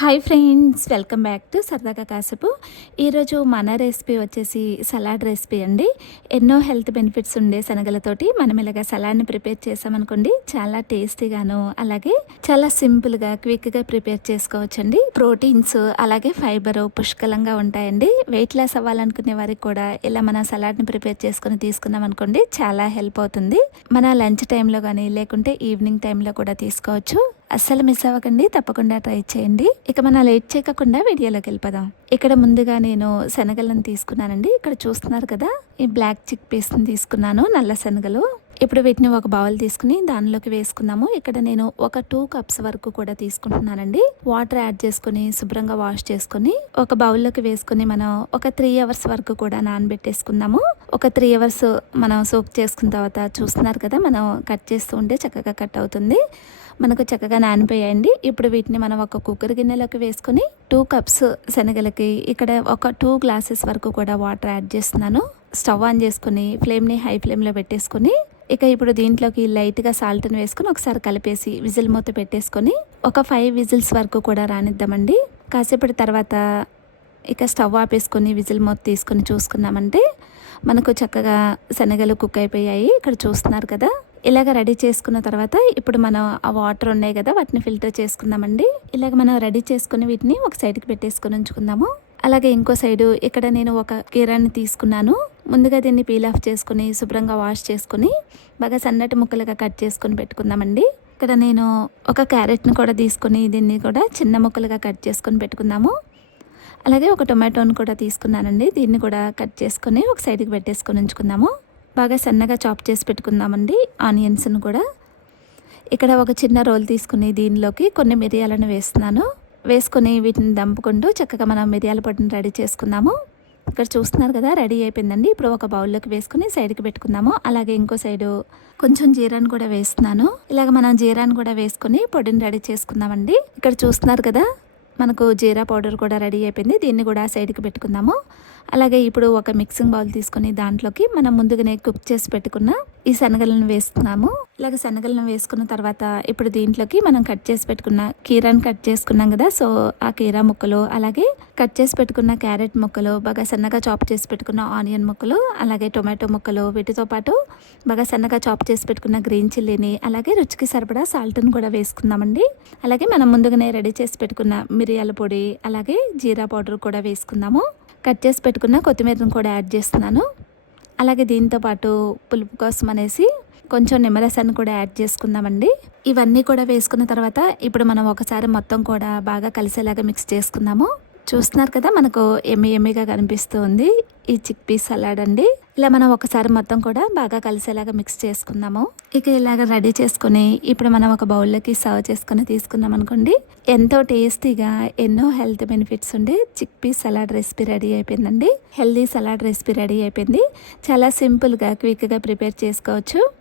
Hi friends welcome back to సరదాగా కాసేపు. ఈరోజు మన రెసిపీ వచ్చేసి సలాడ్ రెసిపీ అండి. ఎన్నో హెల్త్ బెనిఫిట్స్ ఉండే శనగలతోటి మనం ఇలాగ సలాడ్ని ప్రిపేర్ చేసామనుకోండి చాలా టేస్టీగాను అలాగే చాలా సింపుల్గా క్విక్గా ప్రిపేర్ చేసుకోవచ్చండి. ప్రోటీన్స్ అలాగే ఫైబర్ పుష్కలంగా ఉంటాయండి. వెయిట్ లాస్ అవ్వాలనుకునే వారికి కూడా ఇలా మన సలాడ్ని ప్రిపేర్ చేసుకుని తీసుకున్నాం అనుకోండి చాలా హెల్ప్ అవుతుంది. మన లంచ్ టైంలో కానీ లేకుంటే ఈవినింగ్ టైంలో కూడా తీసుకోవచ్చు. అస్సలు మిస్ అవ్వకండి తప్పకుండా ట్రై చేయండి. ఇక మనం లేట్ చేయకుండా వీడియోలోకి వెళ్ళిపోదాం. ఇక్కడ ముందుగా నేను శనగలను తీసుకున్నానండి. ఇక్కడ చూస్తున్నారు కదా ఈ బ్లాక్ చిక్ పీస్ని తీసుకున్నాను నల్ల శనగలు. ఇప్పుడు వీటిని ఒక బౌల్ తీసుకుని దానిలోకి వేసుకున్నాము ఇక్కడ నేను ఒక టూ కప్స్ వరకు కూడా తీసుకుంటున్నానండి. వాటర్ యాడ్ చేసుకుని శుభ్రంగా వాష్ చేసుకుని ఒక బౌల్లోకి వేసుకుని మనం ఒక త్రీ అవర్స్ వరకు కూడా నానబెట్టేసుకుందాము. ఒక త్రీ అవర్స్ మనం సోప్ చేసుకున్న తర్వాత చూస్తున్నారు కదా మనం కట్ చేస్తూ ఉంటే చక్కగా కట్ అవుతుంది. మనకు చక్కగా నానిపోయాయండి. ఇప్పుడు వీటిని మనం ఒక కుక్కర్ గిన్నెలోకి వేసుకొని టూ కప్స్ శనగలకి ఇక్కడ ఒక టూ గ్లాసెస్ వరకు కూడా వాటర్ యాడ్ చేస్తున్నాను. స్టవ్ ఆన్ చేసుకుని ఫ్లేమ్ని హై ఫ్లేమ్లో పెట్టేసుకొని ఇక ఇప్పుడు దీంట్లోకి లైట్గా సాల్ట్ని వేసుకొని ఒకసారి కలిపేసి విజిల్ మూత పెట్టేసుకొని ఒక ఫైవ్ విజిల్స్ వరకు కూడా రానిద్దామండి. కాసేపటి తర్వాత ఇక స్టవ్ ఆపేసుకొని విజిల్ మూత తీసుకొని చూసుకున్నామంటే మనకు చక్కగా శనగలు కుక్ అయిపోయాయి. ఇక్కడ చూస్తున్నారు కదా. ఇలాగ రెడీ చేసుకున్న తర్వాత ఇప్పుడు మనం ఆ వాటర్ ఉన్నాయి కదా వాటిని ఫిల్టర్ చేసుకుందామండి. ఇలాగ మనం రెడీ చేసుకుని వీటిని ఒక సైడ్కి పెట్టేసుకొని ఉంచుకుందాము. అలాగే ఇంకో సైడు ఇక్కడ నేను ఒక కీరాన్ని తీసుకున్నాను. ముందుగా దీన్ని పీల్ ఆఫ్ చేసుకుని శుభ్రంగా వాష్ చేసుకుని బాగా సన్నటి ముక్కలుగా కట్ చేసుకుని పెట్టుకుందామండి. ఇక్కడ నేను ఒక క్యారెట్ని కూడా తీసుకొని దీన్ని కూడా చిన్న ముక్కలుగా కట్ చేసుకొని పెట్టుకుందాము. అలాగే ఒక టొమాటోని కూడా తీసుకున్నానండి. దీన్ని కూడా కట్ చేసుకొని ఒక సైడ్కి పెట్టేసుకొని ఉంచుకుందాము. బాగా సన్నగా చాప్ చేసి పెట్టుకుందామండి ఆనియన్స్ను కూడా. ఇక్కడ ఒక చిన్న రోల్ తీసుకుని దీనిలోకి కొన్ని మిరియాలను వేస్తున్నాను. వేసుకొని వీటిని దంపుకుంటూ చక్కగా మనం మిరియాల పొడిని రెడీ చేసుకుందాము. ఇక్కడ చూస్తున్నారు కదా రెడీ అయిపోయిందండి. ఇప్పుడు ఒక బౌల్లోకి వేసుకుని సైడ్కి పెట్టుకుందాము. అలాగే ఇంకో సైడు కొంచెం జీరాను కూడా వేస్తున్నాను. ఇలాగ మనం జీరాను కూడా వేసుకుని పొడిని రెడీ చేసుకుందామండి. ఇక్కడ చూస్తున్నారు కదా మనకు జీరా పౌడర్ కూడా రెడీ అయిపోయింది. దీన్ని కూడా సైడ్కి పెట్టుకుందాము. అలాగే ఇప్పుడు ఒక మిక్సింగ్ బౌల్ తీసుకొని దాంట్లోకి మనం ముందుగానే కుక్ చేసి పెట్టుకున్న ఈ శనగలను వేస్తున్నాము ఇలాగ శనగలను వేసుకున్న తర్వాత ఇప్పుడు దీంట్లోకి మనం కట్ చేసి పెట్టుకున్న కీరాని కట్ చేసుకున్నాం కదా. సో ఆ కీరా ముక్కలు అలాగే కట్ చేసి పెట్టుకున్న క్యారెట్ ముక్కలు బాగా సన్నగా చాప్ చేసి పెట్టుకున్న ఆనియన్ ముక్కలు అలాగే టొమాటో ముక్కలు వీటితో పాటు బాగా సన్నగా చాప్ చేసి పెట్టుకున్న గ్రీన్ చిల్లీని అలాగే రుచికి సరిపడా సాల్ట్ని కూడా వేసుకుందామండి. అలాగే మనం ముందుగానే రెడీ చేసి పెట్టుకున్న మిరియాల పొడి అలాగే జీరా పౌడర్ కూడా వేసుకుందాము. కట్ చేసి పెట్టుకున్న కొత్తిమీరను కూడా యాడ్ చేస్తున్నాను. అలాగే దీంతో పాటు పులుపు కోసం అనేసి కొంచెం నిమ్మరసాన్ని కూడా యాడ్ చేసుకుందామండి. ఇవన్నీ కూడా వేసుకున్న తర్వాత ఇప్పుడు మనం ఒకసారి మొత్తం కూడా బాగా కలిసేలాగా మిక్స్ చేసుకుందాము. చూస్తున్నారు కదా మనకు ఎమ్మి ఎమ్మిగా కనిపిస్తూ ఉంది. ఈ చిక్ పీస్ సలాడ్ అండి. ఇలా మనం ఒకసారి మొత్తం కూడా బాగా కలిసేలాగా మిక్స్ చేసుకుందాము. ఇక ఇలాగ రెడీ చేసుకుని ఇప్పుడు మనం ఒక బౌల్లోకి సర్వ్ చేసుకుని తీసుకున్నాం అనుకోండి. ఎంతో టేస్టీగా ఎన్నో హెల్త్ బెనిఫిట్స్ ఉండే chick peas salad recipe ready అయిపోయిందండి. హెల్దీ సలాడ్ రెసిపీ రెడీ అయిపోయింది. చాలా సింపుల్గా క్విక్గా ప్రిపేర్ చేసుకోవచ్చు.